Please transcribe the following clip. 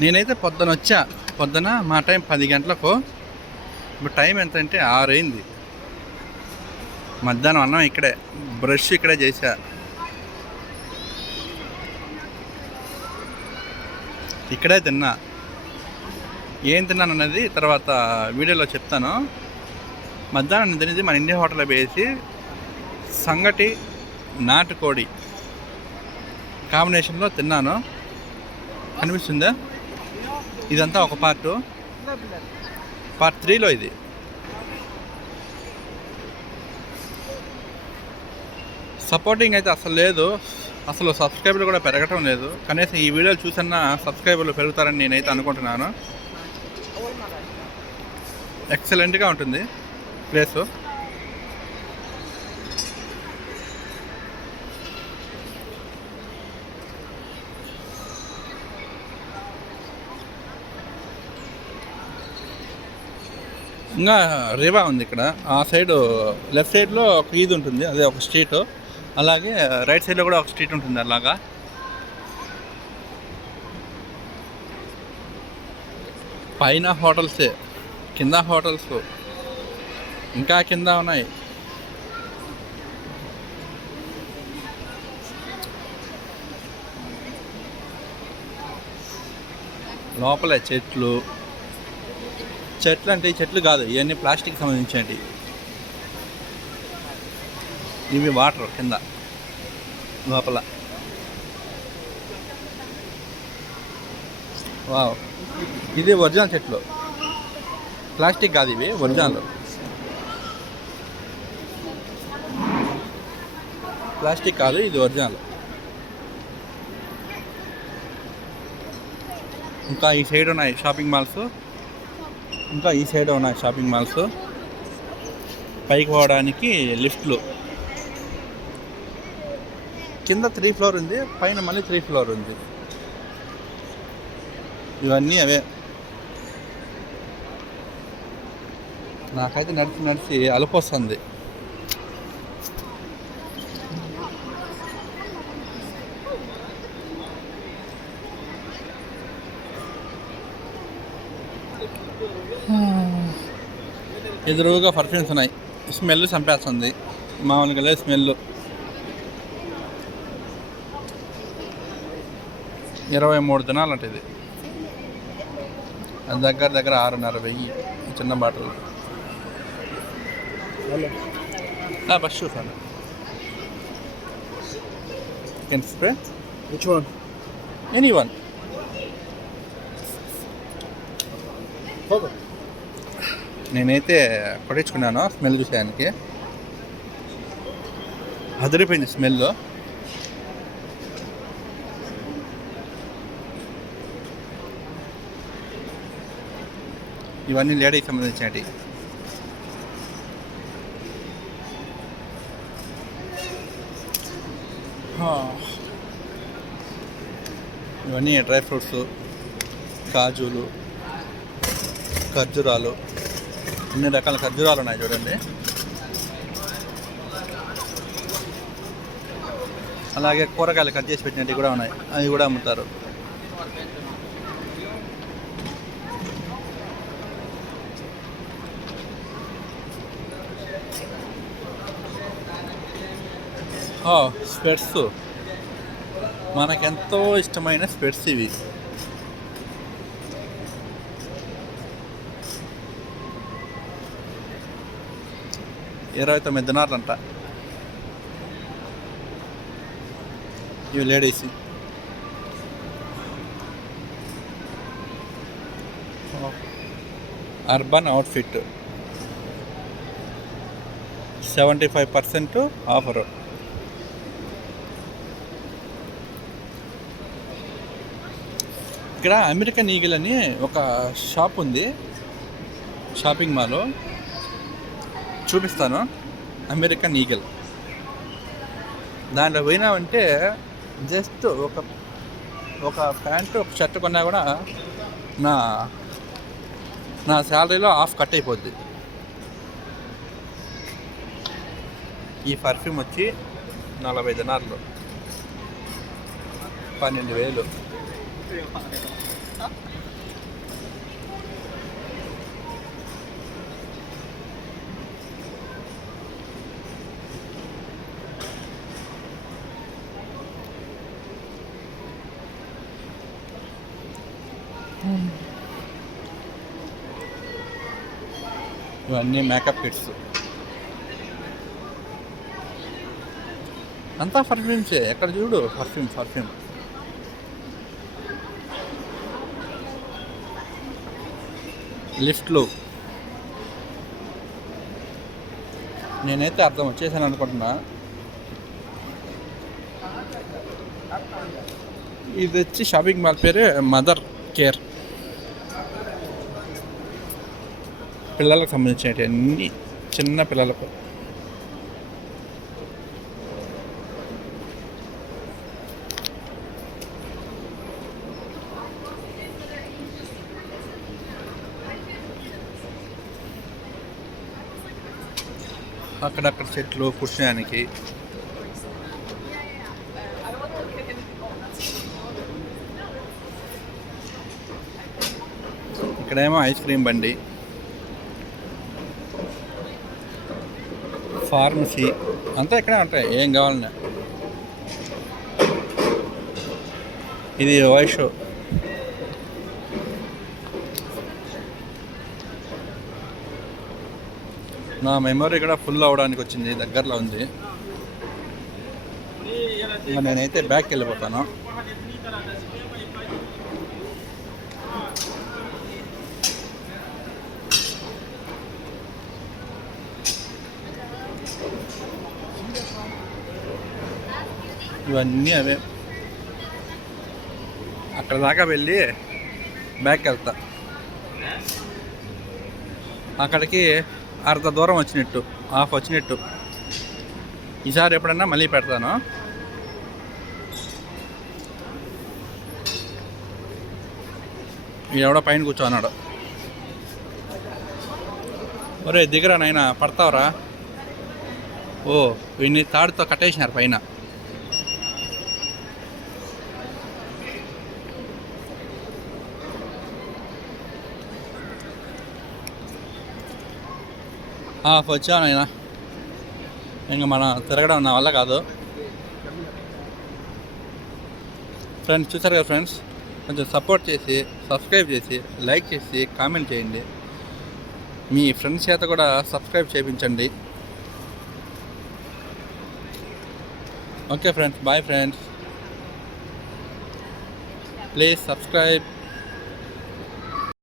నేనైతే పొద్దున వచ్చా. పొద్దున మా టైం పది గంటలకు. ఇప్పుడు టైం ఎంత అంటే ఆరైంది. మధ్యాహ్నం అన్నం ఇక్కడే. బ్రష్ ఇక్కడే చేశా ఇక్కడే తిన్నా. ఏం తిన్నాను అన్నది తర్వాత వీడియోలో చెప్తాను. మధ్యాహ్నం తినేది మన ఇండియా హోటల్లో వేసి సంగటి నాటుకోడి కాంబినేషన్లో తిన్నాను. కనిపిస్తుందా ఇదంతా ఒక పార్ట్? పార్ట్ త్రీలో ఇది. సపోర్టింగ్ అయితే అసలు లేదు. అసలు సబ్స్క్రైబర్లు కూడా పెరగటం లేదు. కనీసం ఈ వీడియోలు చూసన్నా సబ్స్క్రైబర్లు పెరుగుతారని నేనైతే అనుకుంటున్నాను. ఎక్సలెంట్గా ఉంటుంది. ప్లేసు ఇంకా రేవా ఉంది ఇక్కడ. ఆ సైడ్ లెఫ్ట్ సైడ్లో ఒక ఈద్ ఉంటుంది. అదే ఒక స్ట్రీట్ అలాగే రైట్ సైడ్లో కూడా ఒక స్ట్రీట్ ఉంటుంది అలాగా. పైన హోటల్సే కింద హోటల్స్ ఇంకా కింద ఉన్నాయి. లోపల చెట్లు. చెట్లు అంటే చెట్లు కాదు ఇవన్నీ ప్లాస్టిక్ సంబంధించినవి. ఇవి వాటర్ కింద లోపల. వావ్. ఇది ఒరిజినల్ చెట్లు. ప్లాస్టిక్ కాదు ఇవి ఒరిజినల్. ప్లాస్టిక్ కాదు ఇది ఒరిజినల్. ఇంకా ఈ సైడ్ ఉన్నాయి షాపింగ్ మాల్స్. ఇంకా ఈ సైడ్ ఉన్నాయి షాపింగ్ మాల్స్ పైకి పోవడానికి లిఫ్ట్లు కింద త్రీ ఫ్లోర్ ఉంది పైన మళ్ళీ త్రీ ఫ్లోర్ ఉంది. ఇవన్నీ అవే. నాకైతే నడిచి నడిచి అలుపు ఎదురుగా పర్ఫ్యూమ్స్ ఉన్నాయి. స్మెల్ చంపేస్తుంది. మామూలుగా లేదు స్మెల్ ఇరవై మూడు దినాలు అంటే ఇది. అది దగ్గర దగ్గర ఆరున్నర వెయ్యి చిన్న బాటిల్. బస్ చూసాను కెన్ స్ప్రే? ఎనీ వన్ నేనైతే పట్టించుకున్నాను స్మెల్ చూసేదానికి. అదిరిపోయింది స్మెల్. ఇవన్నీ లేడీకి సంబంధించినవి. ఇవన్నీ డ్రై ఫ్రూట్స్ కాజులు ఖర్జూరాలు. ఇన్ని రకాల ఖర్జూరాలు ఉన్నాయి చూడండి. అలాగే కూరగాయలు కట్ చేసి పెట్టినవి కూడా ఉన్నాయి. అవి కూడా అమ్ముతారు. స్పెట్స్. మనకెంతో ఇష్టమైన స్పెట్స్ ఇవి. ఇరవై తొమ్మిది దినార్లు అంట ఇవి ladies urban outfit seventy five percent offer ఇక్కడ అమెరికన్ ఈగిల్ అని ఒక షాప్ ఉంది. షాపింగ్ మాల్ చూపిస్తాను. American eagle. దాంట్లో పోయినామంటే జస్ట్ ఒక ఒక ప్యాంటు ఒక షర్ట్ కొన్నా కూడా నా నా శాలరీలో హాఫ్ కట్ అయిపోద్ది. ఈ పర్ఫ్యూమ్ వచ్చి నలభై దినార్లు. పన్నెండు వేలు. ఇవన్నీ మేకప్ కిట్స్ అంతా పర్ఫ్యూమ్సే ఎక్కడ చూడు? పర్ఫ్యూమ్ పర్ఫ్యూమ్ లిఫ్ట్లు నేనైతే అర్థం వచ్చేసాను అనుకుంటున్నా. ఇది వచ్చి షాపింగ్ మాల్ పేరు మదర్ కేర్ పిల్లలకు సంబంధించినవి అన్నీ చిన్న పిల్లలకు. అక్కడక్కడ చెట్లు కూర్చోడానికి. ఇక్కడేమో ఐస్ క్రీమ్ బండి. ఫార్మసీ అంతా ఇక్కడే ఉంటాయి ఏం కావాలన్నా. ఇది వైషో నా మెమరీ కూడా ఫుల్ అవడానికి వచ్చింది దగ్గరలో ఉంది. నేనైతే బ్యాక్ వెళ్ళిపోతాను. ఇవన్నీ అవే. అక్కడ దాకా వెళ్ళి బ్యాక్ వెళ్తా. అక్కడికి అర్ధ దూరం వచ్చినట్టు హాఫ్ వచ్చినట్టు. ఈసారి ఎప్పుడన్నా మళ్ళీ పెడతాను. ఎవడో పైన కూర్చోన్నాడు. ఒరే దిగరా నాయన పడతావరా? ఓ వీడిని తాడుతో కట్టేసినారు పైన. హాఫ్ వచ్చాను ఆయన ఇంకా మనం తిరగడం నా వల్ల కాదు. ఫ్రెండ్స్ చూసారు కదా ఫ్రెండ్స్ కొంచెం సపోర్ట్ చేసి సబ్స్క్రైబ్ చేసి లైక్ చేసి కామెంట్ చేయండి. మీ ఫ్రెండ్స్ చేత కూడా సబ్స్క్రైబ్ చేయించండి. Okay friends bye friends please subscribe